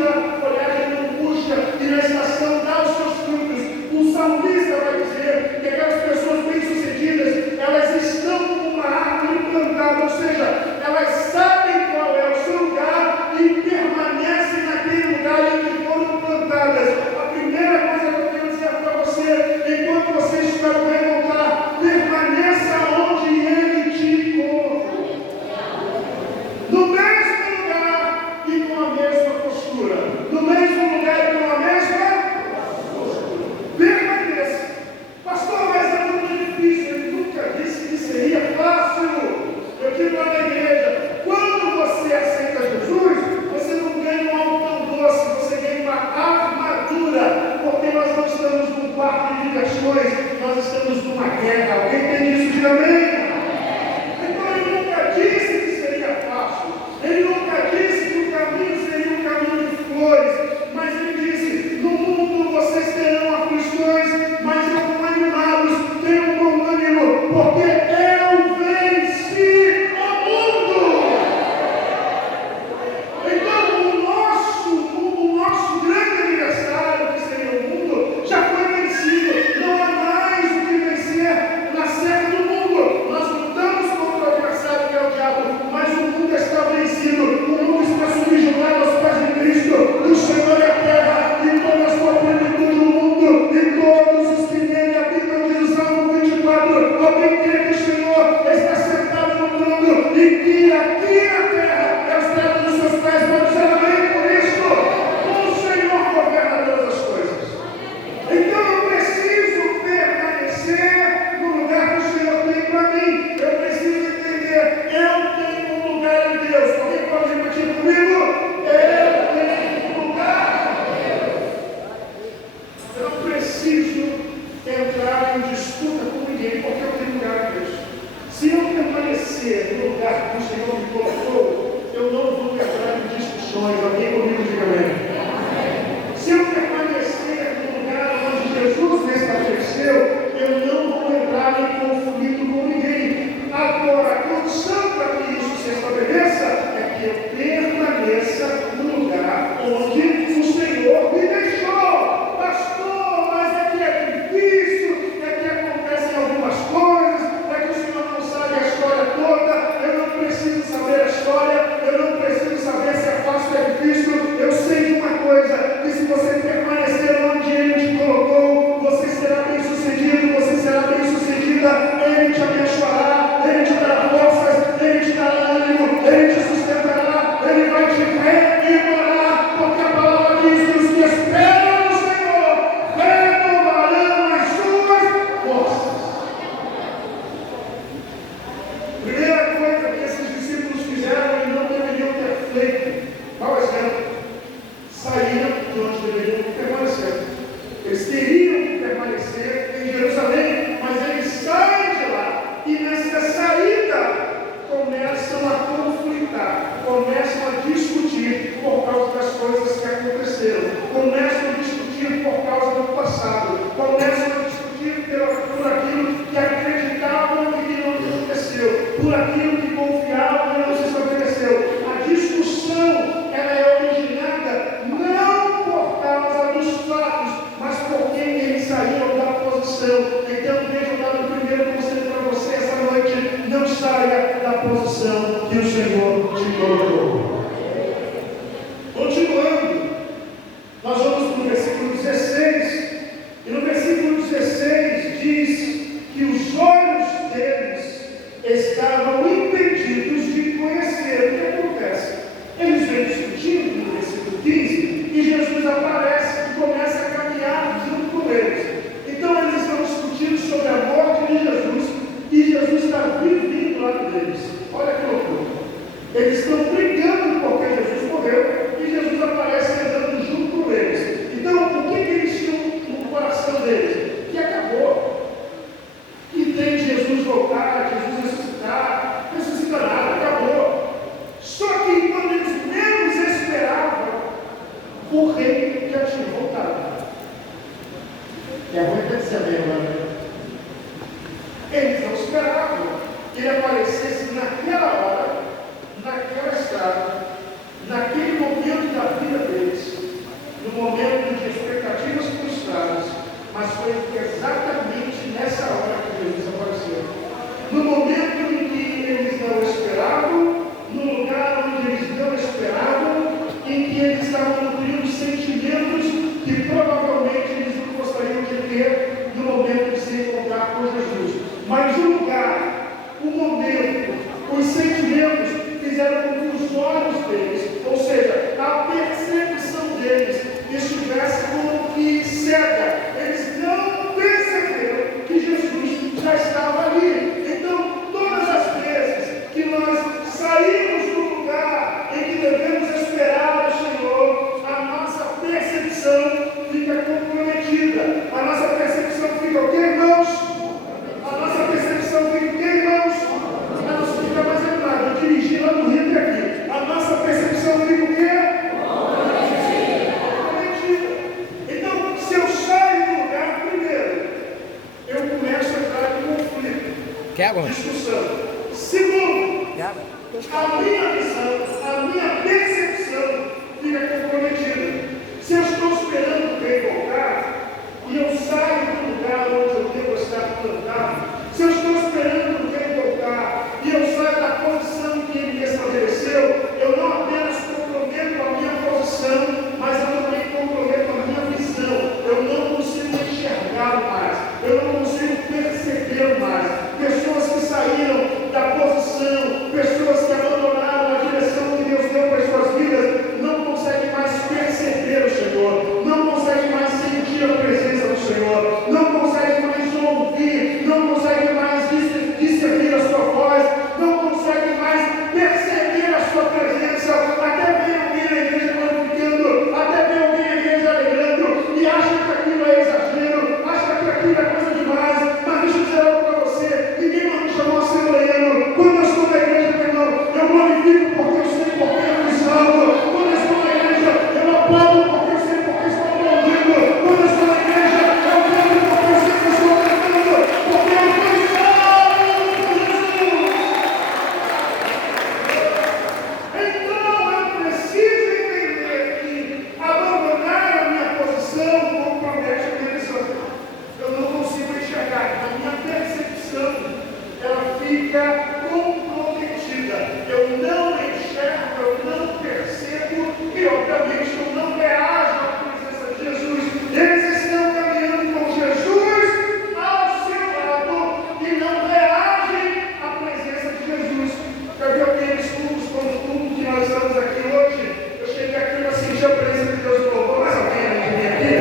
busca, folhagem não busca, e na estação dá os seus frutos. O salmista vai dizer que aquelas pessoas bem-sucedidas, elas estão como uma árvore plantada, ou seja, elas sabem qual é o seu lugar e permanecem naquele lugar em que foram plantadas. A primeira coisa que eu quero dizer para você, enquanto você estiver no voltar, permaneça onde Ele te colocou. No mesmo lugar e com a mesma postura. No mesmo lugar e com a mesma postura. Permaneça. Pastor, mas é muito difícil. Ele nunca disse que seria fácil. Eu digo lá na igreja, quando você aceita Jesus, você não ganha um algodão doce, você ganha uma armadura, porque nós não estamos num quarto de diversões, nós estamos numa guerra. Alguém tem isso? Diga amém. Então ele nunca disse que seria fácil, ele nunca disse que o caminho seria um caminho de flores, mas ele disse, no mundo vocês terão aflições, mas eu vou animá-los, tenham bom ânimo, porque eu venci o mundo. Então o nosso grande aniversário, que seria o mundo, já foi vencido. Não há mais o que vencer na cerca do mundo. Nós lutamos contra o adversário, que é o diabo, mas o mundo está vencido. O mundo está subjugado aos pés de Cristo. O Senhor é a terra e toda a sua plenitude do mundo e todos os que nele habitam, diz o Salmo 24. Alguém crê que o Senhor está sentado no trono e que aqui na terra é o estrado dos seus pés, pode ser amém por isso? O Senhor governa todas as coisas. Então eu preciso permanecer no lugar que o Senhor tem para mim. Eu preciso entender, eu tenho um lugar em Deus. Alguém pode repetir comigo? Eu tenho um lugar em Deus. Eu não preciso entrar em disputa com ninguém, porque eu tenho um lugar em Deus. Se eu permanecer no lugar que o Senhor me colocou, eu não vou entrar em discussões. Alguém comigo diga amém. Se eu permanecer no lugar onde Jesus me estabeleceu, eu não vou entrar em conflito com ninguém. Agora, a condição para que isso se estabeleça é que eu permaneça no lugar onde o Senhor me deixou. Pastor, mas é que é difícil, é que acontecem algumas coisas, é que o Senhor não sabe a história toda, eu não preciso saber a história, eu não preciso saber se é fácil ou é difícil. Eu sei de uma coisa, que se você permanecer onde Ele te colocou, você será bem sucedido, você será bem sucedida, Ele te abençoará, Ele te dará forças, Ele te dará ânimo, Ele te sustentará, Ele vai te renovar, porque a palavra diz que os que esperam no Senhor renovarão as suas forças. Primeira coisa que esses discípulos fizeram e não deveriam ter feito, qual exemplo? Saíram de onde deveriam permanecer. Eles teriam que permanecer em Jerusalém, mas eles saem de lá e nessa saída começam a conflitar, começam a discutir por causa das coisas que aconteceram, começam a discutir por causa do passado, começam a discutir por aquilo que acreditavam e que não aconteceu, por aquilo que confiavam e não se estabeleceu. A discussão, ela é originada não por causa dos fatos, mas por quem eles saíram da posição. Então, deixa eu dar o primeiro conselho para você essa noite: não saia da posição que o Senhor te colocou. Continuando, nós vamos para o versículo 16, e no versículo 16 diz que os olhos deles estavam impedidos de conhecer. O que acontece? Eles vêm discutindo no versículo 15 e Jesus aparece e começa a caminhar junto com eles. Então eles estão discutindo sobre a morte de Jesus e Jesus está vindo do lado deles. Olha que loucura. Eles estão brigando porque Jesus morreu e Jesus aparece andando junto com eles. Então o que eles tinham no coração deles? Que acabou. Que tem Jesus voltar, Jesus ressuscitar, ressuscita nada, acabou. Só que quando eles menos esperavam, o rei já tinha voltado. É ruim para dizer bem, agora. Eles não esperavam que ele aparecesse naquela hora, naquela estrada, naquele momento da vida deles. discussão. Segundo, a minha visão, a minha percepção fica comprometida. Se eu estou esperando o trem voltar e eu saio do lugar onde eu devo estar plantado, se eu estou esperando o trem voltar e eu saio da posição que ele me estabeleceu, eu não apenas comprometo a minha posição, mas eu também comprometo a minha visão. Eu não consigo enxergar mais, eu não consigo perceber mais. Pessoas que saíram da posição, pessoas que abandonaram a direção que Deus deu para as suas vidas, não conseguem mais perceber o Senhor, não conseguem mais sentir a presença do Senhor, não conseguem mais ouvir, não conseguem mais discernir a sua voz, não conseguem mais perceber a sua presença. Até vem alguém na igreja glorificando, até vem alguém na igreja alegrando e acha que aquilo é exagero, acha que aquilo é coisa demais. Mas deixa eu dizer algo para você: ninguém me chamou assembleiano. Quando eu estou na igreja, meu irmão, eu glorifico porque eu sei porque eu fui salvo. Quando eu estou na igreja, eu aplaudo porque eu sei porque estou aplaudindo. Quando eu estou na igreja, eu canto porque eu sei que estou cantando, porque eu fui salvo por Jesus. Então eu preciso entender que abandonar a minha posição compromete a minha visão. Eu não consigo enxergar, a minha percepção ela fica comprometida. Eu não enxergo, eu não percebo e obviamente eu não reajo à presença de Jesus. Eles estão caminhando com Jesus ao seu lado e não reagem à presença de Jesus. Já viu aqueles cultos, como o culto que nós estamos aqui hoje? Eu cheguei aqui para sentir a presença de Deus. Mais alguém aqui?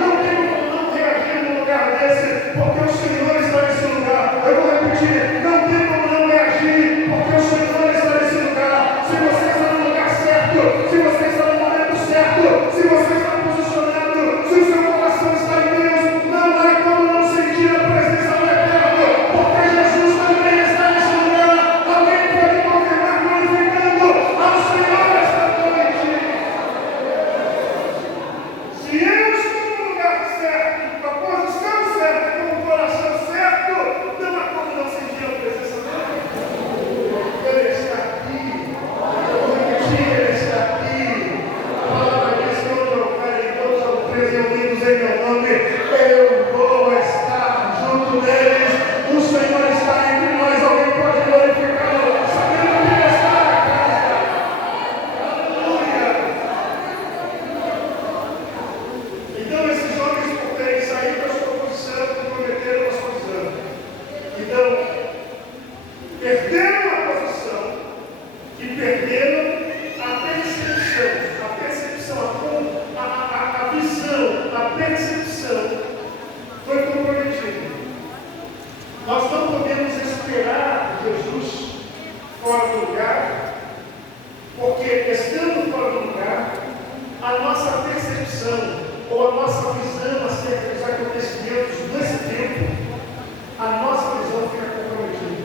Não tem como não reagir num lugar desse, porque o Senhor está nesse lugar. Eu vou repetir: não tem como não reagir, porque o Senhor está nesse lugar. Se você está no lugar certo, se você está no momento certo, se você está posicionado, se o seu coração está em Deus, não há como não sentir a presença do Eterno, porque Jesus também está nesse lugar. Alguém pode confirmar glorificando ao Senhor esta noite. Se eu estou no lugar certo, com a posição certa, com o coração certo, não há como não sentir a presença dele. Ele está aqui. Eu vou repetir: ele está aqui. A palavra diz que onde houver todos os três reunidos em meu nome, eu vou estar junto deles. O Senhor está entre nós. Alguém pode glorificá-lo, sabendo que ele está na casa. Aleluia. Então esses homens, por terem saído da sua posição, comprometeram a sua visão. Então, perderam a posição e perderam a percepção, a visão, a percepção foi comprometida. Nós não podemos esperar Jesus fora do lugar, porque estando fora do lugar, a nossa percepção ou a nossa visão acerca dos acontecimentos desse tempo, a nossa visão fica comprometida.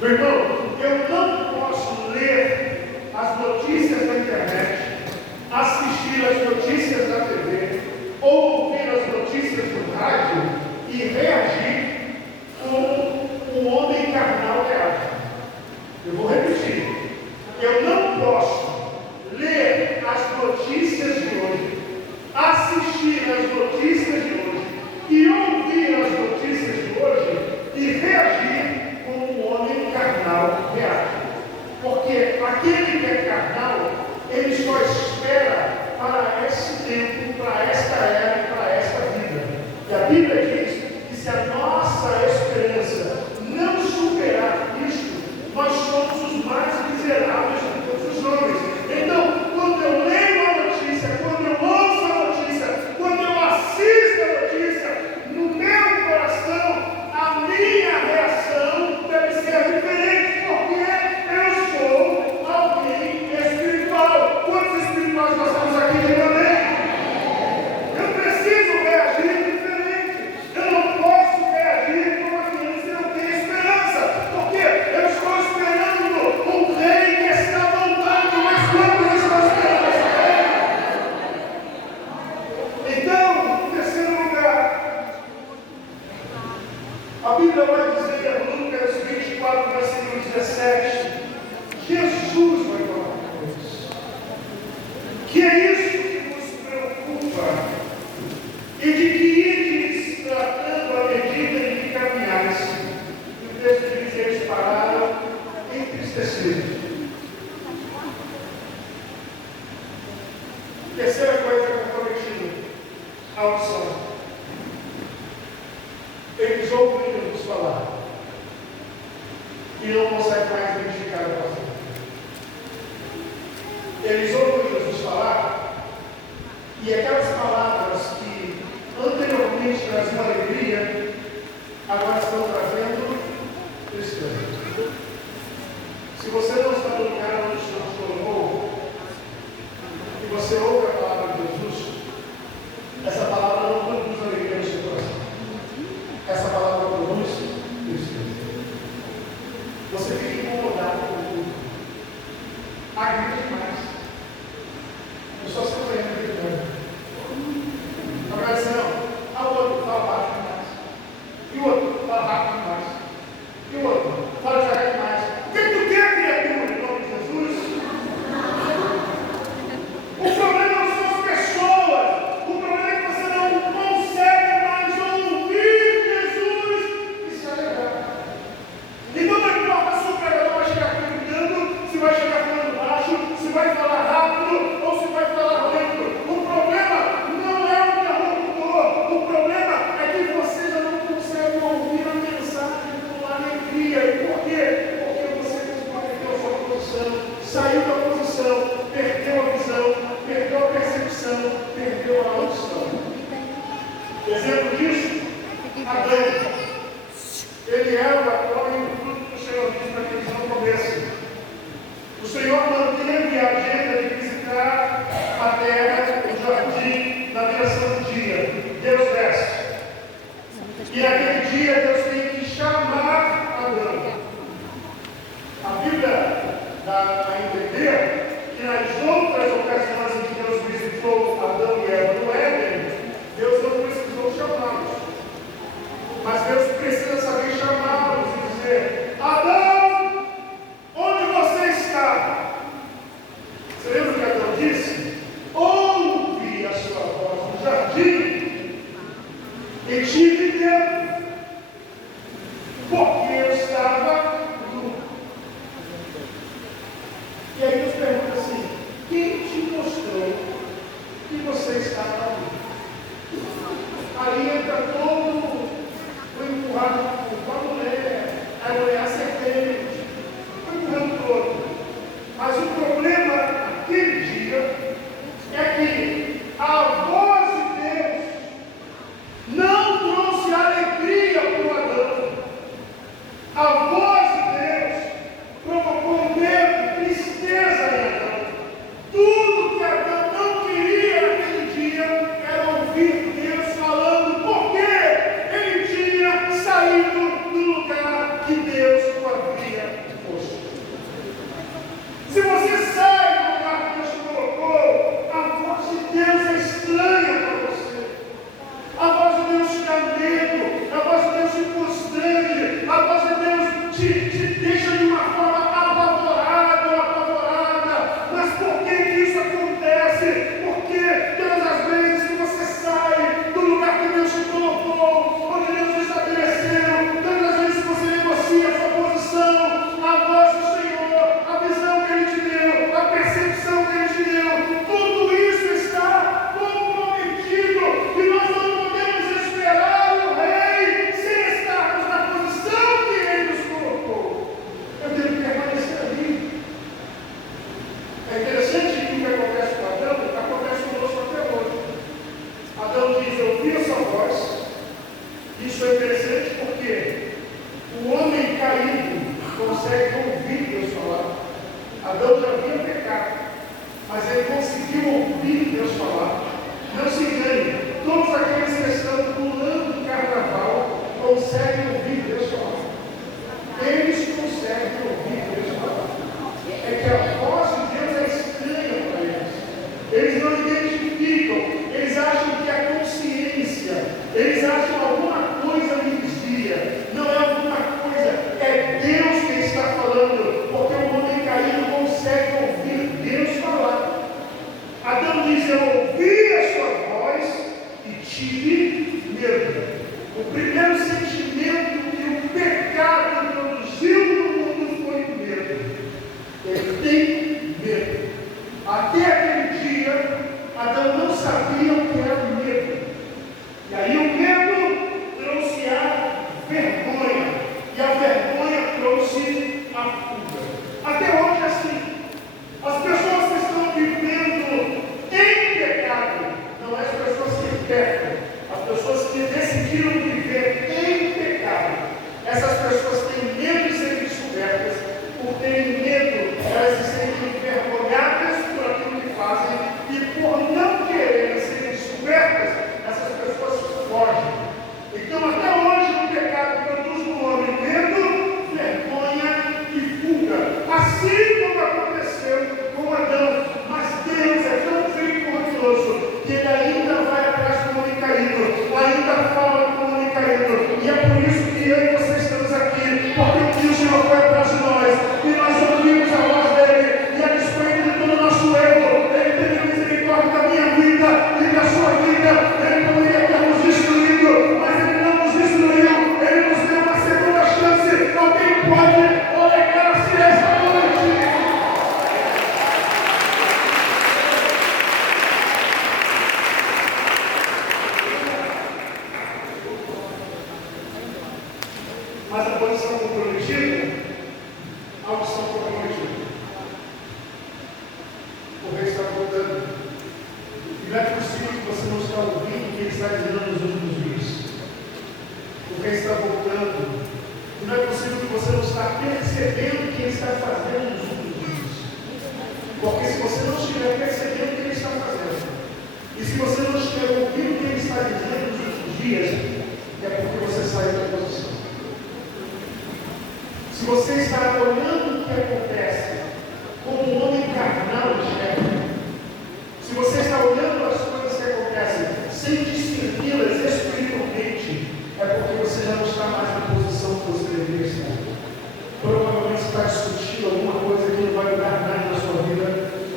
Meu irmão, eu não posso ler as notícias da internet, assistir as notícias da TV, ou ouvir as notícias do rádio e reagir como um homem carnal reage. Eu vou repetir: eu não posso ler as notícias de hoje, assistir as notícias de hoje e ouvir as notícias de hoje e reagir como um homem carnal reage. Porque aquele que é carnal, ele só espera para esse tempo, para esta era e para esta vida. E a Bíblia diz que se a que é isso que nos preocupa e de que ides tratando à medida em que caminhais. O texto diz que eles pararam entristecidos. Terceira coisa que eu prometi, a audição. Eles ouvem Jesus falar e não conseguem mais identificar a palavra. Eles ouvem Jesus falar e aquelas palavras que anteriormente traziam alegria, agora estão trazendo tristeza. Se você não está no lugar onde o Senhor te colocou, e você ouve a palavra de Jesus, essa palavra não produz alegria no seu coração. Essa palavra produz tristeza. Você fica incomodado com tudo. Agride demais. Eu só sei que eu gritando. Agora diz não. O outro fala baixo demais. E o outro fala rápido demais. E o outro fala devagar demais. O que tu quer, criatura, em nome de Jesus? O problema não são as pessoas. O problema é que você não consegue mais ouvir Jesus e se alegrar. Então não importa se o pregador vai chegar gritando, se vai chegar falando baixo, se vai falar rápido ou se vai falar lento. O problema não é o interlocutor. O problema é que você já não consegue ouvir a mensagem com alegria. E por quê? Porque você perdeu a sua posição, saiu da posição, perdeu a visão, perdeu a percepção, perdeu a audição. Exemplo disso? Adão. Ele era o apoio do fruto que o Senhor disse para que eles não comessem. O Senhor manteve a agenda de visitar a terra, o jardim, na direção do dia. Deus desce. E naquele dia Deus tem que chamar Adão. A Bíblia dá a entender que nas outras ocasiões em que Deus visitou Adão e Eva no Éden, Deus não precisou chamá-los. Mas Deus precisa saber chamá-los e dizer: Adão, onde você está? Você lembra o que Adão disse? Ouvi a sua voz no jardim e tive medo, porque eu estava nu. E aí Deus pergunta assim: quem te mostrou que você estava nu? Aí entra todo foi empurrado por uma mulher, a mulher acertei, foi empurrando todo. Mas o problema naquele dia é que a voz de Deus não trouxe alegria para o Adão. A voz de Deus provocou medo, tristeza em Adão. Tudo que Adão não queria naquele dia era ouvir Deus falando, porque ele tinha saído do lugar que Deus o havia posto. Se você sai do lugar que Deus te colocou, a voz de Deus é estranha para você. A voz de Deus te dá medo, a voz de Deus te constrange, a voz de Deus te deixa de uma forma apavorada ou apavorada. Mas por que isso acontece? Porque todas as vezes que você sai do lugar que Deus te colocou, onde Deus te estabeleceu, todas as vezes que você negocia a sua posição, a voz do Senhor, a visão que Ele te deu, a percepção que Ele te deu, tudo isso está comprometido e nós não podemos esperar o Rei sem estarmos na posição que Ele nos colocou. Eu tenho que permanecer ali. É interessante que o que acontece com Adão acontece conosco até hoje. tive medo. O primeiro sentimento que o pecado introduziu no mundo foi o medo. Ele tem medo. Até aquele dia, Adão não sabia o que era o medo. E aí o medo trouxe a vergonha. E a vergonha trouxe a fuga. Até hoje é assim. As pessoas que estão vivendo em pecado, não é as pessoas que pecam, as pessoas que decidiram viver em pecado. Essas pessoas têm medo de serem descobertas. Por terem medo, elas se sentem envergonhadas por aquilo que fazem, e por não quererem serem descobertas, essas pessoas fogem. Então, até hoje, o pecado produz no homem medo, vergonha e fuga. Assim como aconteceu com Adão. Mas Deus é tão misericordioso que Ele ainda vai atrás do homem caído, ainda fala com o homem caído. E é por isso que eu e você estamos aqui, porque o Senhor foi atrás de nós, e nós ouvimos a voz dEle, e a despeito de todo o nosso erro, Ele teve misericórdia da minha vida e da sua vida. Ele poderia ter nos destruído, mas Ele não nos destruiu, Ele nos deu uma segunda chance. Alguém pode alegrar-se esta noite? Mas a posição comprometida, a opção comprometida. O rei está voltando. E não é possível que você não está ouvindo o que ele está dizendo nos últimos dias. O rei está voltando. E não é possível que você não está percebendo o que ele está fazendo nos últimos dias. Porque se você não estiver percebendo o que ele está fazendo, e se você não estiver ouvindo o que ele está dizendo nos últimos dias, é porque você saiu da posição. Se você está olhando o que acontece como um homem carnal enxerga, se você está olhando as coisas que acontecem sem discerni-las espiritualmente, é porque você já não está mais na posição que você deveria estar. Provavelmente você está discutindo alguma coisa que não vai mudar nada na sua vida.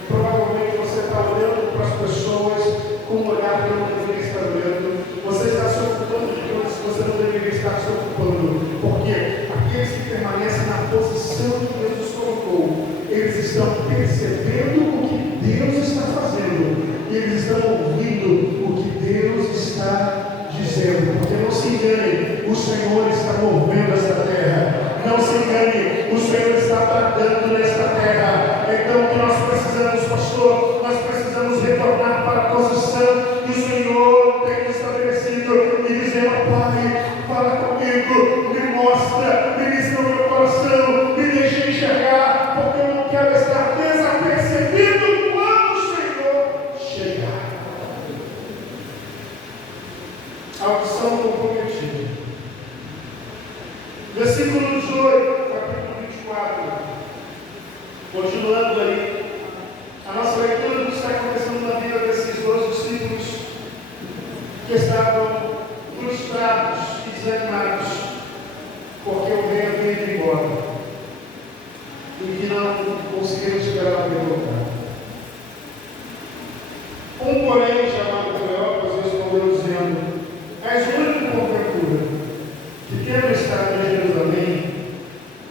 Provavelmente você está olhando para as pessoas com um olhar que não deveria estar olhando. Você está se ocupando de coisas que você não deveria estar se ocupando. Porque aqueles que permanecem na posição que Deus os colocou, eles estão percebendo o que Deus está fazendo, e eles estão ouvindo o que Deus está dizendo. Porque não se engane, o Senhor está movendo esta terra. Não se engane, o Senhor está tratando nesta terra. Então o que nós precisamos, pastor, nós precisamos retornar para a posição que o Senhor tem estabelecido e dizer: Pai, fala comigo, me mostra, ministra o meu coração, me deixa enxergar, porque eu não quero estar desapercebido quando o Senhor chegar. A opção comprometida. Versículo 18, capítulo 24. Continuando aí, a nossa leitura do que está acontecendo na vida desses 12 discípulos que estavam frustrados e desanimados, porque o rei havia ido embora e que não conseguiram esperar para voltar. Porém, chamado Cleópas, respondeu dizendo: És o único porventura que, tendo estado em Jerusalém,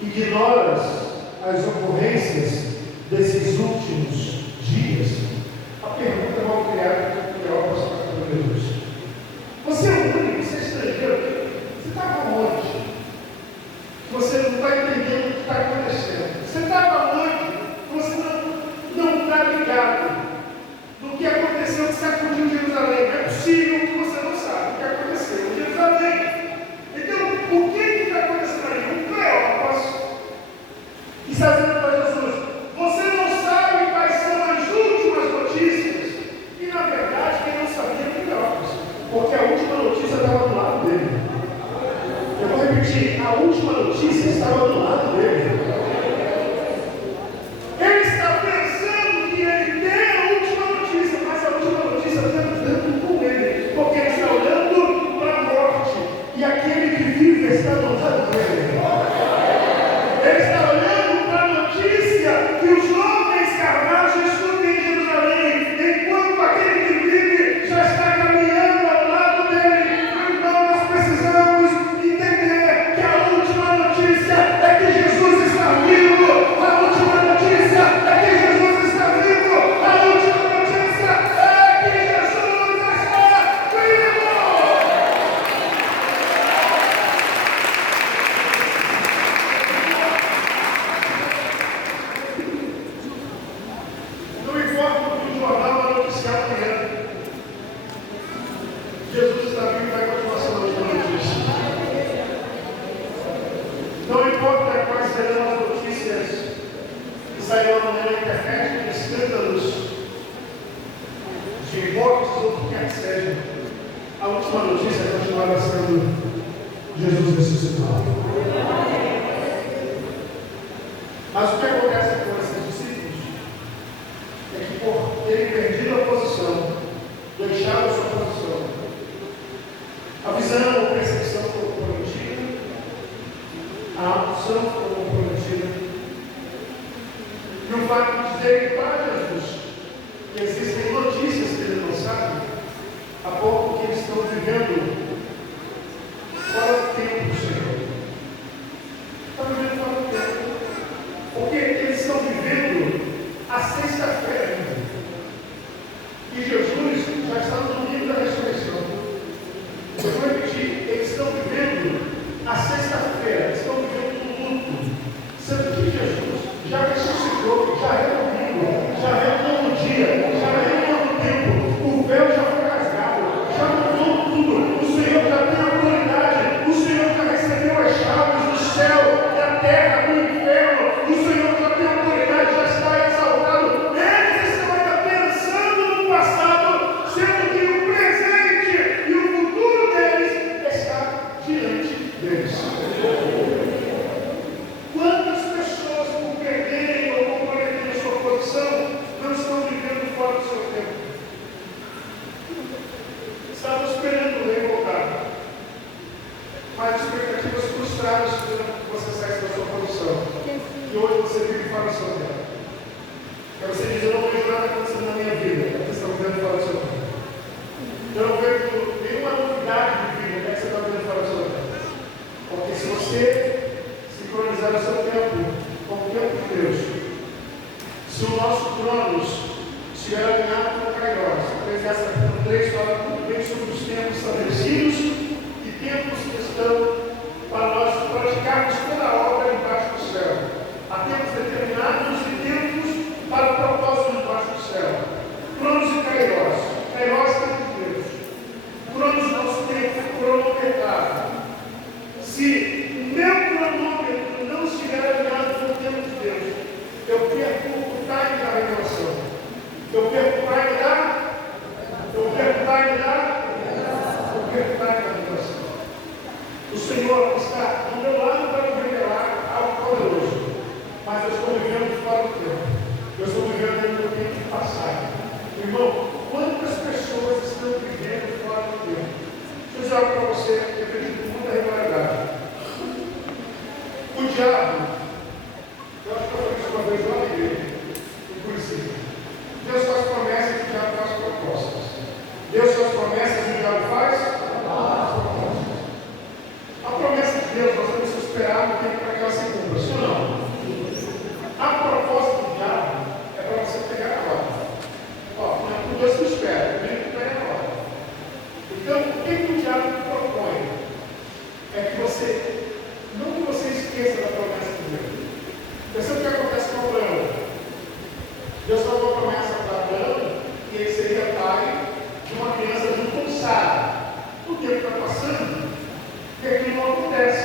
ignoras as ocorrências desses últimos dias? A pergunta mal criada por Cleópas para Jesus. Você é o único, você é estrangeiro, você estava onde? Você não está entendendo o que está acontecendo. Você estava onde? Você não A última notícia continuava sendo Jesus ressuscitado. Mas o que acontece com esses discípulos é que por terem perdido a posição, deixado a sua posição, a visão ou percepção foi comprometida, a audição foi comprometida, e o fato de dizerem para Jesus que existem notícias que ele não sabe, a pouco que eles estão vivendo fora do tempo do Senhor. Estão vivendo fora do tempo. Porque eles estão vivendo a sexta-feira ainda. E Jesus já está no domingo da ressurreição. Eu vou repetir, eles estão vivendo a sexta-feira, estão vivendo no luto. Sendo que Jesus já ressuscitou, já é domingo, já é um novo dia, já é um novo tempo. O véu já foi rasgado, já mudou tudo. O Senhor já tem autoridade, o Senhor já recebeu as chaves do céu, da terra, do inferno. O Senhor já tem autoridade, já está exaltado. Eles estão ainda pensando no passado, sendo que o presente e o futuro deles está diante deles. Quantas pessoas, por perderem ou comprometerem sua posição, não estão vivendo fora do seu tempo? Estavam esperando o rei voltar, mas expectativas frustradas fizeram que você saísse da sua posição. E hoje você vive fora do seu tempo. Para você dizer, eu não vejo nada acontecendo na minha vida, você está vivendo fora do seu tempo. Eu não vejo nenhuma novidade de vida, você está vivendo fora do seu tempo. Porque se você sincronizar o seu tempo com o tempo de Deus, se o nosso Cronos estiver alinhado com o Kairos, o Eclesiastes capítulo 3 fala muito bem sobre os tempos estabelecidos e tempos que estão para nós praticarmos toda a obra embaixo do céu. Há tempos determinados e tempos para o propósito embaixo do céu. Cronos e Kairos. Kairos é tempo de Deus. Cronos nosso tempo cronometrado. Se o meu cronômetro não estiver alinhado com o tempo de Deus, eu perco o time da revelação. Eu perco o time da revelação. O Senhor está do meu lado para me revelar algo poderoso. Mas eu estou vivendo fora do tempo. Eu estou vivendo dentro do tempo de passado. Irmão, quantas pessoas estão vivendo fora do tempo? Deixa eu dizer algo para você que eu acredito com muita regularidade. O diabo, eu acho que eu falei isso uma vez lá na igreja, no princípio. Deus faz promessas e o diabo faz propostas. Deus faz promessas e o diabo faz propostas. A promessa de Deus, nós temos que esperar no tempo para que ela se cumpra, sim ou não? A proposta do diabo é para você pegar a hora. Não é por Deus que espera, ele que pega a hora. Então, o que o diabo propõe? É que você, não que você esqueça da promessa de Deus. Perceba o que acontece com Abraão. Deus deu uma promessa para Abraão que ele seria pai de uma criança junto com Sara. O tempo está passando e aquilo não acontece.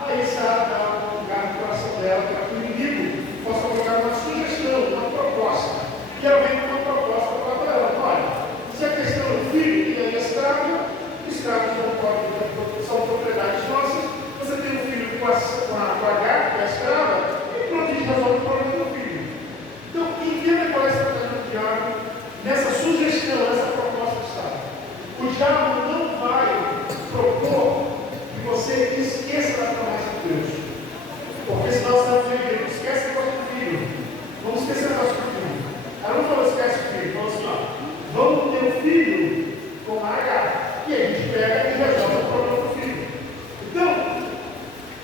Aí Sara dá um lugar no coração dela para que o inimigo possa colocar uma sugestão, uma proposta. E ela vem com uma proposta para Abraão. Olha, se a questão do filho, e aí escravos não podem, são propriedades nossas, você tem um filho com a Agar, que é a escrava, e pronto, a gente resolve o problema do filho. Então, entenda qual é a estratégia do diabo nessa sugestão, nessa proposta que está. O diabo não vai propor que você esqueça da promessa de Deus. Porque senão você não tem filho. Esquece do filho. Vamos esquecer o nosso filho. Ela não falou esquece o filho. Falou assim, ó, vamos ter um filho com a H. E a gente pega e resolve o problema do filho. Então,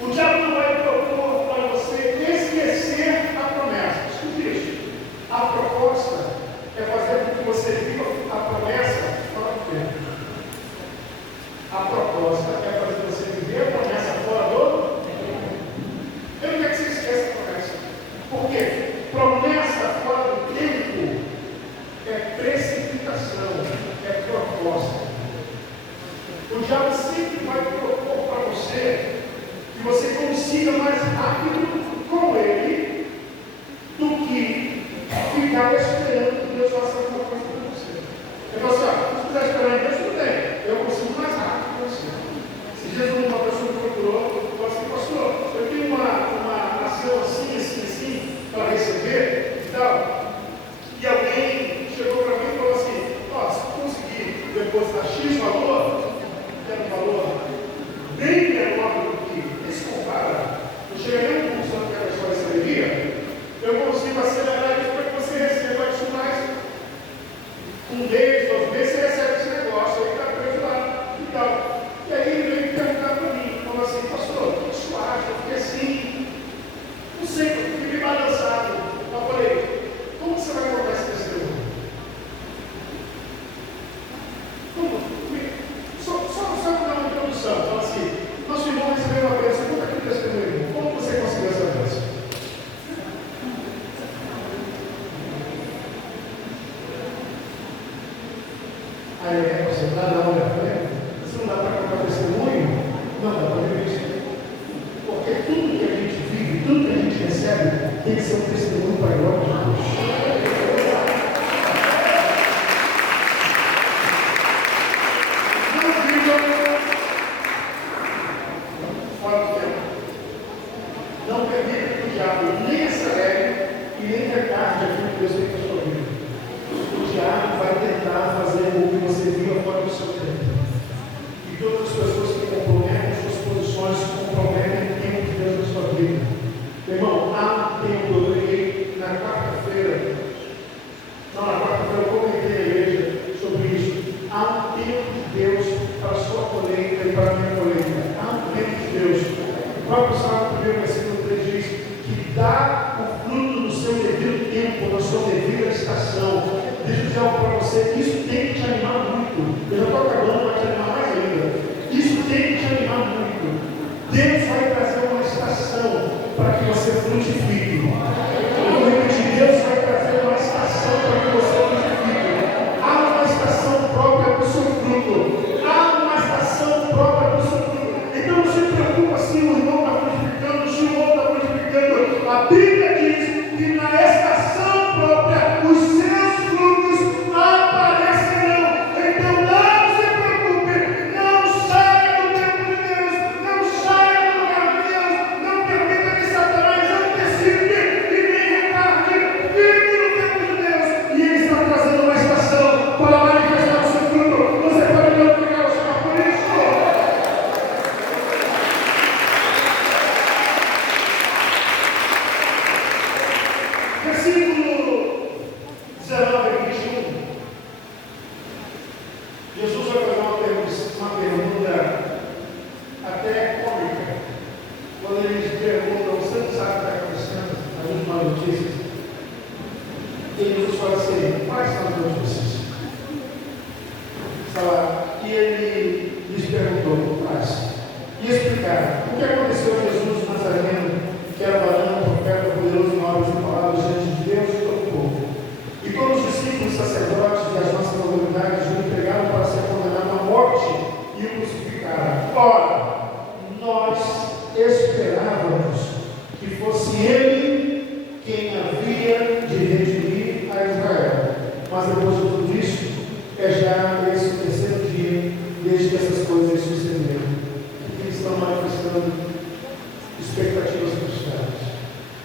o diabo não vai propor para você esquecer a promessa. Escute isso. A proposta é fazer com que você viva a promessa fora do tempo. A proposta é fazer você viver a promessa fora do tempo. Eu não quero que você esqueça a promessa. Por quê? Promessa fora do tempo é precipitação, é proposta. O diabo sempre vai propor para você que você consiga mais rápido com ele do que ficar esperando que Deus faça alguma coisa para você. Eu falo assim, se você estiver esperando Deus, tudo bem. procurou, falou assim, pastor, eu tenho uma ação assim, para receber e tal. E alguém chegou para mim e falou assim, ó, se eu conseguir depositar X valor, que era um valor bem menor do que esse compara, eu chegaria a um ponto que era só receberia, eu consigo acelerar isso para que você receba isso mais. Um mês, 2 meses, você recebe esse negócio, aí está preso lá e tal. E aí ele veio me perguntar para mim, falou assim, pastor, o que você acha? Eu fiquei assim, não sei, eu fiquei balançado. Eu falei, como você vai contar esse testemunho? Como? Só dar uma introdução, fala assim, nosso irmão recebeu uma bênção, conta aqui o testemunho, como você conseguiu essa bênção? Aí você não dá olha, você não dá para contar testemunho? Não dá para ver isso. Porque tudo que a gente vive, tudo que a gente recebe, tem que ser um testemunho para a glória de Deus. Não viva fora do tempo. Não permita que o diabo nem acelere e nem retarde aquilo que Deus tem para a sua vida. O diabo vai tentar fazer o que você viva fora do seu tempo. E todas as pessoas que comprometem suas posições comprometem o tempo de Deus na sua vida. Irmão, há um tempo, eu preguei na quarta-feira eu comentei na igreja sobre isso. Há um tempo de Deus para a sua colheita e para a minha colheita. Há um tempo de Deus. O próprio Salmo 1, versículo 3 diz que dá o fruto no seu devido tempo, na sua devida estação. Deixa eu dizer algo para você, isso tem que te animar muito. Eu já estou acabando, vai te animar mais ainda. Isso tem que te animar muito. Deus vai trazer uma estação para que você frutifique. Eu vou repetir, Deus vai trazer uma estação para que você frutifique. Há uma estação própria para o seu fruto. Há uma estação própria para o seu fruto. Então não se preocupa se o irmão está frutificando, se o outro está frutificando. A Bíblia diz que na estação própria os seus frutos aparecerão. Então não se preocupe, não saia do tempo de Deus, não saia do lugar de Deus, não permita que Satanás antecipe e nem retarde. Vive no tempo de Deus e Ele está trazendo uma estação para manifestar o seu fruto. Você pode glorificar o Senhor por isso. Versículo 19 e 21. Jesus vai fazer uma pergunta até cômica. Quando eles perguntam, você não sabe o que está acontecendo? As últimas notícias. E Jesus fala assim, quais são as notícias? E ele lhes perguntou, quais? E explicaram, o que aconteceu a Jesus Nazareno, que era varão, profeta, poderoso em obras e palavras diante de Deus e todo o povo. E como os discípulos, sacerdotes e as nossas autoridades o entregaram para ser condenado à morte e o crucificaram. Ora, nós esperávamos que fosse Ele quem havia de redimir a Israel. Mas depois de tudo isso, é já esse o terceiro dia desde que essas coisas sucederam. Eles estão manifestando expectativas frustradas.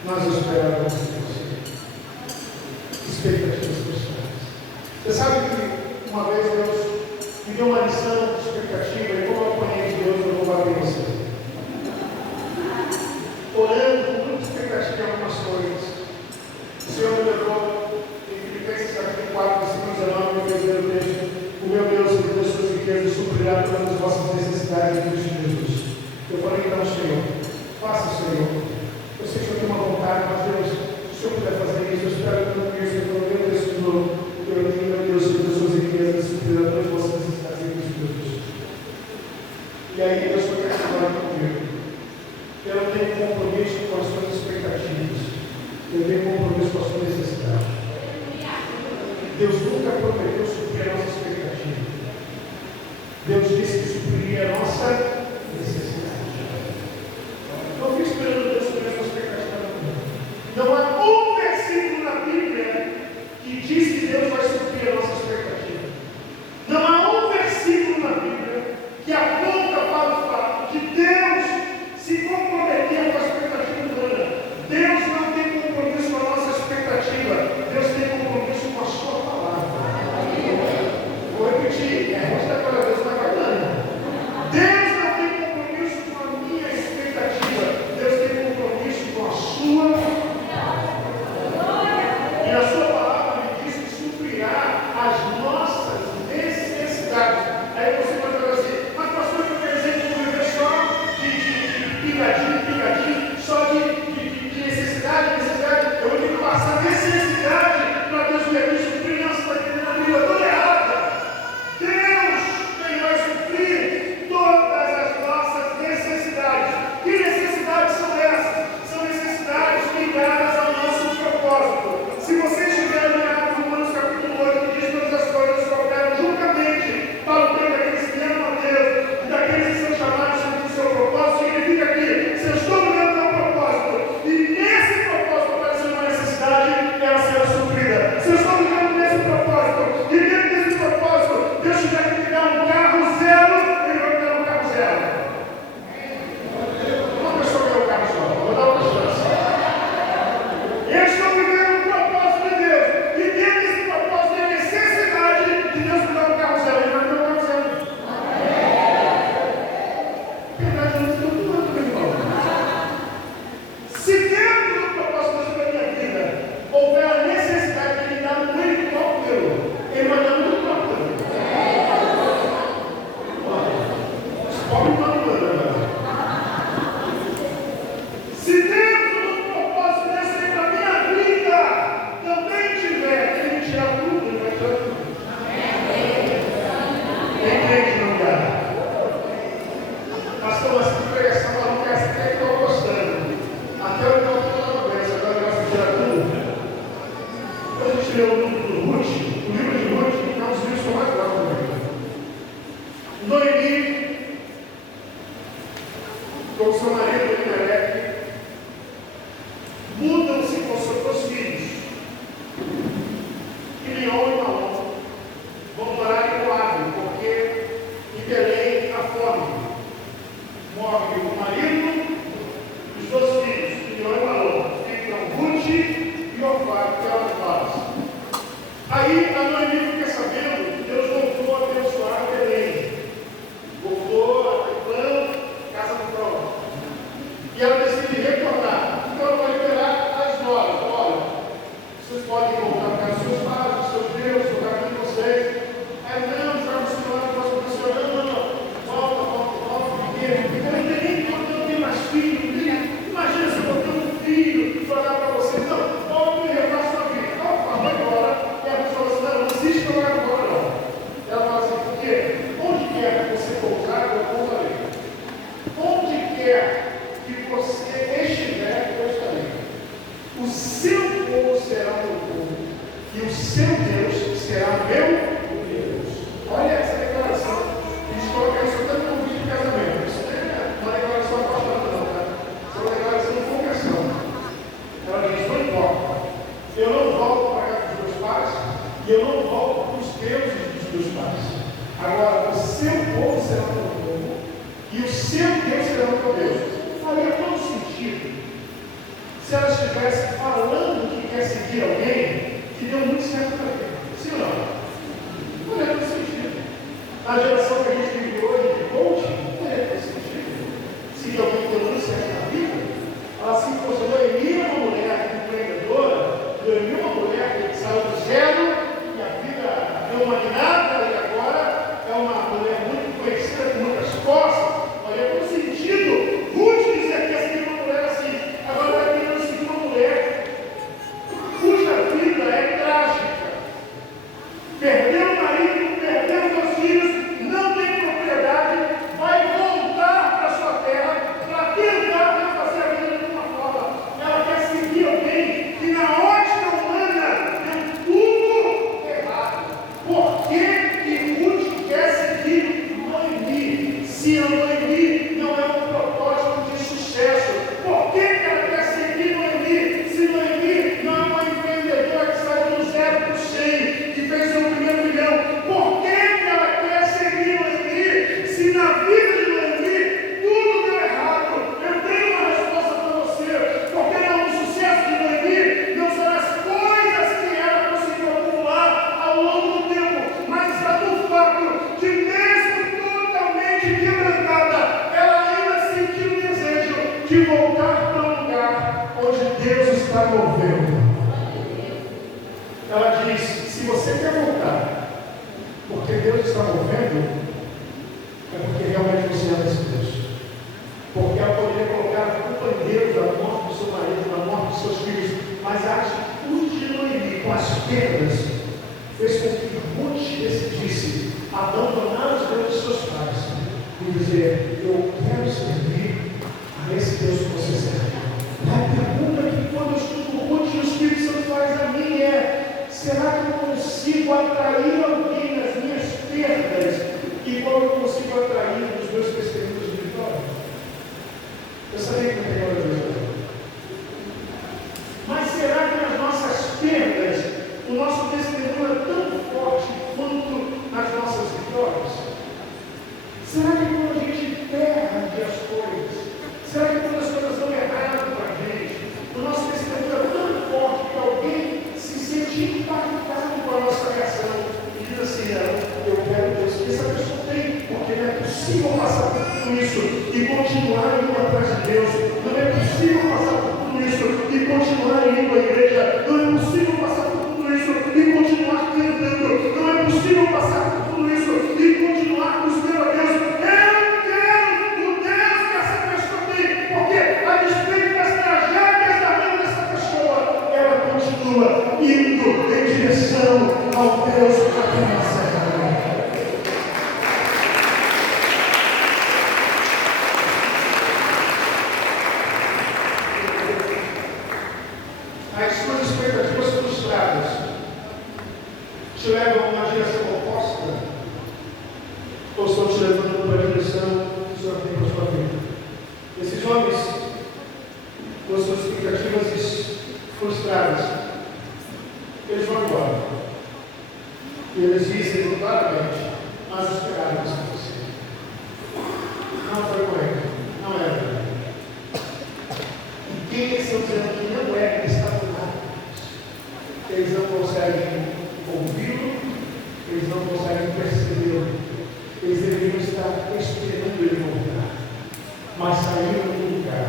Nós esperávamos que fosse expectativas frustradas. Você sabe que uma vez Deus me deu uma lição de expectativa e como eu apanhei de Deus, eu vou bater em você. Orando com muita expectativa em algumas coisas. O Senhor me levou em Filipenses capítulo 4, versículo 19, no primeiro texto. O meu Deus, segundo as suas riquezas, suprirá todas as vossas necessidades em Cristo Jesus. Eu falei, então, Senhor, faça, Senhor. Eu sei que eu tenho uma vontade, mas Deus, se o Senhor puder fazer isso, eu espero que não isso. Eu meu Deus, Senhor, eu tenho, meu Deus, segundo as suas riquezas, suprirá todas as vossas necessidades em Cristo Jesus. E aí, Deus, eu quero falar comigo. Eu não tenho compromisso com as suas expectativas. Eu tenho compromisso com a sua necessidade. Deus nunca prometeu suprir a nossa expectativa. Deus disse que supriria a nossa necessidade. Não fico esperando Deus suprir a sua expectativa. Não há um versículo na Bíblia que diz que Deus vai suprir a nossa expectativa. Não há um versículo na Bíblia que aponta para o fato de Deus quando Noemi fica sabendo que Deus voltou a abençoar Belém, voltou a Betlã, casa do prova, e ela decide retornar. Então ela vai liberar as noras. Olha, vocês podem voltar para os seus pais, os seus deuses, o caminho de vocês. Aí não, já funcionando, volta, porque eu não tenho mais filho. Imagina se eu vou ter um filho para dar para vocês. Não, volta e refaça sua vida. Vai embora. E a pessoa fala assim, não existe que eu vou embora, não. Ela fala assim, por quê? Onde quer que você pousar, eu pousarei. Onde quer que você estiver, eu estarei. O seu povo será o meu povo, e o seu Deus será meu Deus. Olha essa declaração. A gente coloca isso até no convite de casamento. Isso não é uma declaração apaixonada, não, tá? Isso é uma declaração de conversão. Ela diz, não importa. Eu não volto para a casa dos meus pais, e eu não volto para os deuses dos meus pais. Agora, o seu povo será o meu povo, e o seu Deus será o meu Deus. Faria todo sentido se ela estivesse falando que quer seguir alguém que deu muito certo para ela. Sim ou não? Não faria todo sentido. Na geração que a gente vive hoje de coaching, não faria todo sentido. Seguir alguém que deu muito certo na vida, ela assim fosse Noemi, uma mulher empreendedora, Noemi, uma mulher que saiu do zero e a vida deu uma guinada e agora é uma mulher muito conhecida com muitas posses. Faria todo sentido. Ruth dizer que ia seguir uma mulher assim. Agora vai querendo seguir uma mulher cuja vida é trágica. Perdeu o marido, perdeu seus filhos, não tem propriedade, vai voltar para sua terra para tentar refazer a vida de alguma forma. Ela quer seguir alguém que na ótica humana deu tudo errado. Por que Ruth quer seguir Noemi? Se a Noemi não é um propósito de sucesso, por que ela quer seguir Noemi? Se Noemi não é uma empreendedora que saiu do 0 para o 100, que fez seu primeiro milhão, por que ela quer seguir Noemi? Se na vida de Noemi tudo deu errado, eu tenho uma resposta para você. Porque não, o sucesso de Noemi não são as coisas que ela conseguiu acumular ao longo do tempo, mas do fato de, mesmo totalmente quebrantada, ela ainda sentiu o desejo de voltar para um lugar onde Deus está movendo. Ela diz, se você quer voltar, porque Deus está movendo, é porque realmente você ama esse Deus. Porque ela poderia colocar a culpa em Deus da morte do seu marido, da morte dos seus filhos, mas a atitude de Noemi com as perdas fez com que Ruth decidisse abandonar os deuses dos seus pais e dizer, eu quero servir a esse Deus que você serve. A pergunta que quando eu estudo Ruth e o Espírito Santo faz a mim é, será que eu consigo atrair alguém nas minhas perdas igual eu consigo atrair nos meus testemunhos de vitória? Eu sabia que não tem hora de hoje. Mas será que nas nossas perdas o nosso testemunho é tão forte quanto nas nossas vitórias? Será que quando a gente perde as coisas, será que quando as coisas dão errado para a gente, o nosso testemunho é tão forte que alguém se sente impactado com a nossa reação e diz assim, eu quero Deus que essa pessoa tem, porque não é possível passar por tudo isso e continuar indo atrás de Deus, não é possível passar por tudo isso e continuar indo à igreja, não é possível passar por tudo isso e continuar tentando, não é possível passar por tudo isso e continuar buscando a Deus. Eu quero o Deus que essa pessoa tem, porque a despeito das tragédias da vida dessa pessoa, ela continua indo em direção ao Deus para quem ela serve. As suas expectativas frustradas te levam a uma direção oposta ou estão te levando para a direção que o Senhor tem para a sua vida? Esses homens, com as suas expectativas frustradas, eles vão embora. E eles dizem claramente, nós esperávamos que você. Não foi correto, não era verdade. E quem eles estão dizendo que não é que está do lado? Eles não conseguem ouvi-lo eles não conseguem perceber. Eles deveriam estar esperando ele voltar, mas saíram do lugar,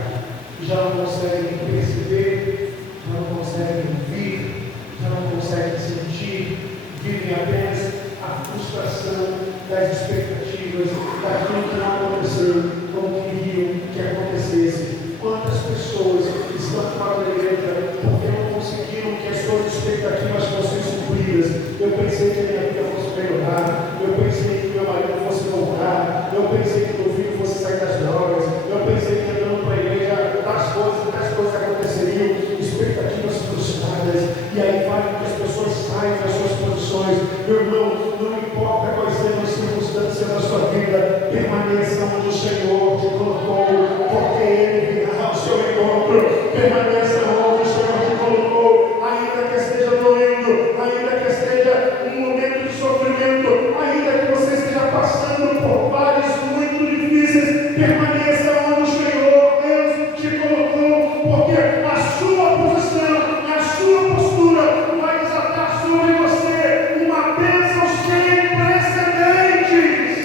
já não conseguem perceber, já não conseguem ouvir, já não conseguem sentir, vivem apenas a frustração das expectativas, daquilo que não aconteceu, como queriam que acontecesse. Quantas pessoas estão fora da igreja porque não conseguiram que as suas expectativas fossem supridas? Eu pensei que a minha vida fosse melhorar, eu pensei que meu marido fosse voltar, eu pensei que meu filho fosse sair das drogas, eu pensei que andando para a igreja as coisas aconteceriam, expectativas frustradas, e aí vai que as pessoas saem das suas posições. Meu irmão, não importa quais sejam as circunstâncias da sua vida, permaneça onde o Senhor te colocou, porque Ele virá ao seu encontro. Permaneça onde o Senhor te colocou, ainda que esteja doendo, ainda que esteja um momento de sofrimento, ainda que você esteja passando por vales muito difíceis, permaneça onde o Senhor Deus te colocou, porque a sua posição, a sua postura vai desatar sobre você uma bênção sem precedentes.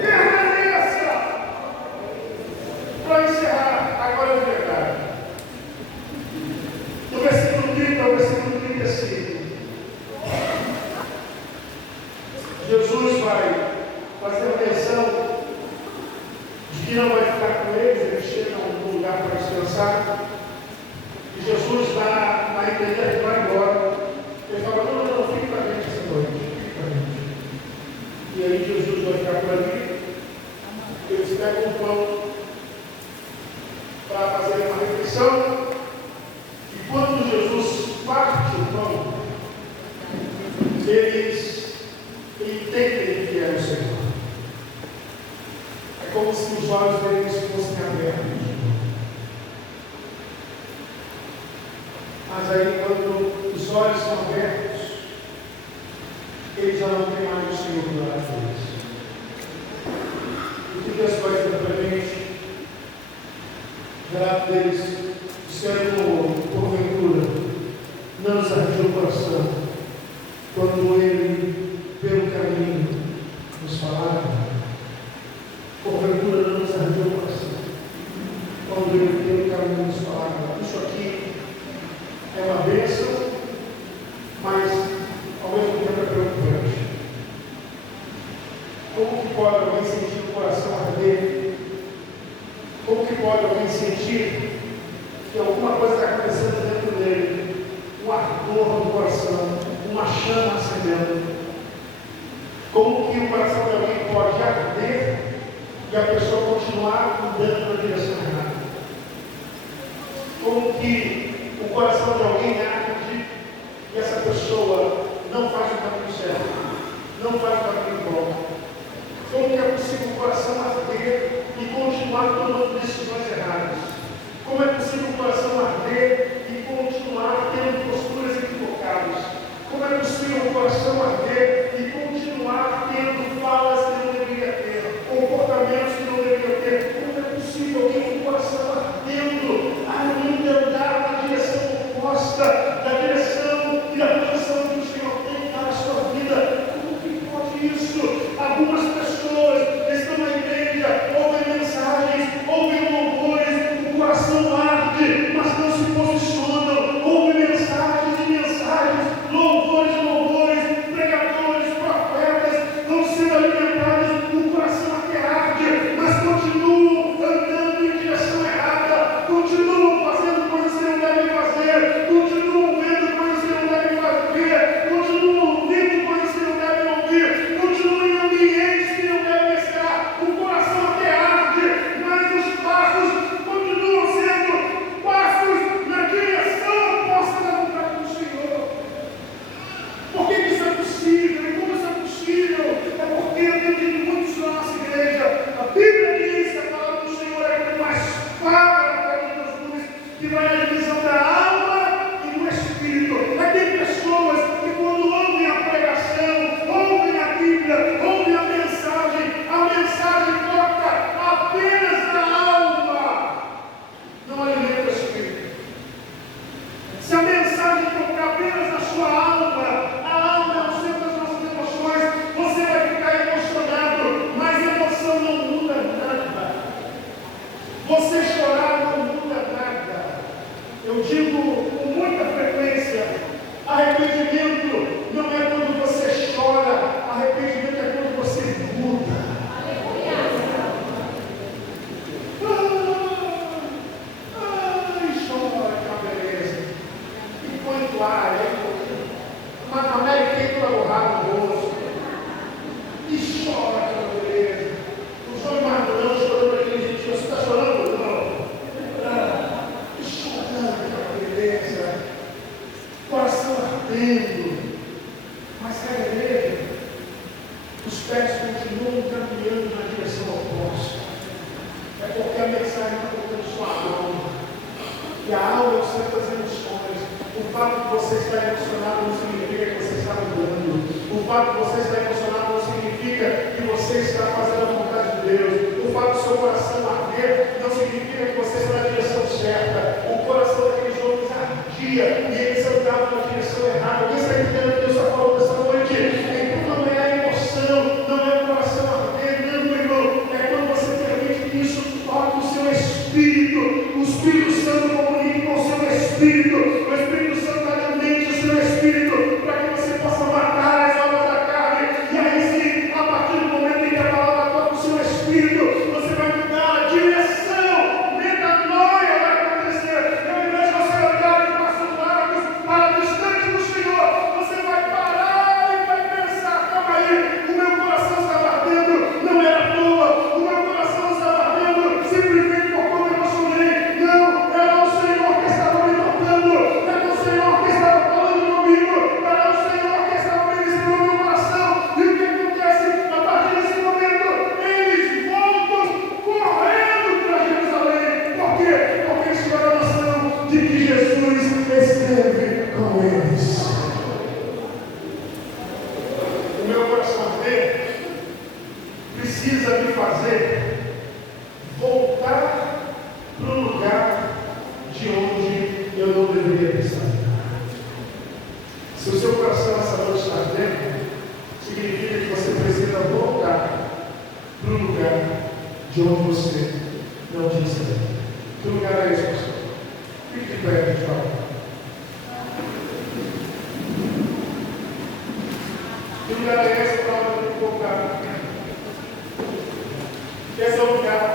Permaneça. Para encerrar, agora de verdade, do versículo 30 ao versículo 35, Jesus vai fazer a menção de que não vai ficar com eles, eles chegam num lugar para descansar, e Jesus dá a entender que vai embora. Ele fala: não, fique com a gente essa noite, fique com a gente. E aí Jesus vai ficar por ali, eles pegam o pão para fazer uma refeição, e quando Jesus parte o pão, eles entendem que é o Senhor. É como se os olhos deles fossem abertos. Mas aí, quando os olhos são abertos, eles já não têm mais o Senhor do lado deles. O que as coisas brevemente, do lado deles, disseram: porventura, não nos ardia o coração, quando Ele, pelo caminho, nos falava. Porventura, não nos ardia o coração, quando Ele, pelo caminho, nos falava. Isso aqui é uma bênção, mas ao mesmo tempo é preocupante. Como que pode alguém sentir o coração arder? Como que pode alguém sentir que alguma coisa está acontecendo dentro dele? Um ardor no coração, uma chama acendendo. Como que o coração de alguém pode arder e a pessoa continuar andando na direção errada? Como que o coração de alguém arde e essa pessoa não faz o caminho certo, não faz o caminho bom? Como que é possível o coração arder e continuar tomando decisões erradas? Como é possível o coração arder e continuar tendo posturas equivocadas? Como é possível o coração arder e continuar tendo falas que não deveria ter, comportamentos que não deveria ter? Como é possível alguém com o coração ardendo ainda andar na direção oposta da direção e da posição que o Senhor tem para a sua vida? Como que pode isso? Algumas pessoas estão na igreja Os pés continuam caminhando na direção oposta. É porque a mensagem está tocando sua alma. E a alma é o centro das emoções. O fato de você estar emocionado não significa que você está mudando. O fato de você estar emocionado não significa que você está fazendo a vontade de Deus. O fato do seu coração arder não significa que você está na direção certa. O coração daqueles homens ardia e eles andavam na direção errada. Alguém está entendendo o que Deus está falando essa noite? Então não é a emoção, não é o coração arder, não, meu irmão. É quando você permite que isso toque o seu espírito. O Espírito Santo comunique com o seu espírito. O Espírito Santo alimente o seu espírito para que você possa matar as obras da carne. E aí sim, a partir do momento em que a palavra toca o seu espírito, você vai mudar a direção. Metanoia vai acontecer. E ao invés de você olhar de passos largos para distante do Senhor, você vai parar e vai pensar: calma aí, o meu coração estava ardendo, não era à toa. O meu coração estava ardendo simplesmente por conta eu sonhei. Não, era o Senhor que estava me tocando, era o Senhor que estava falando comigo, era o Senhor que estava ministrando o meu coração. E o que acontece a partir desse momento? Eles voltam correndo para Jerusalém. Por quê? Porque eles tiveram a noção de que Jesus esteve com eles. O meu coração arder precisa me fazer voltar para o lugar de onde eu não deveria estar. Se o seu coração essa noite está ardendo, significa que você precisa voltar para o lugar de onde você não tinha saído. Que lugar é esse, pastor? Fique de pé, por favor. Que lugar é esse para onde eu tenho que voltar? Esse é o lugar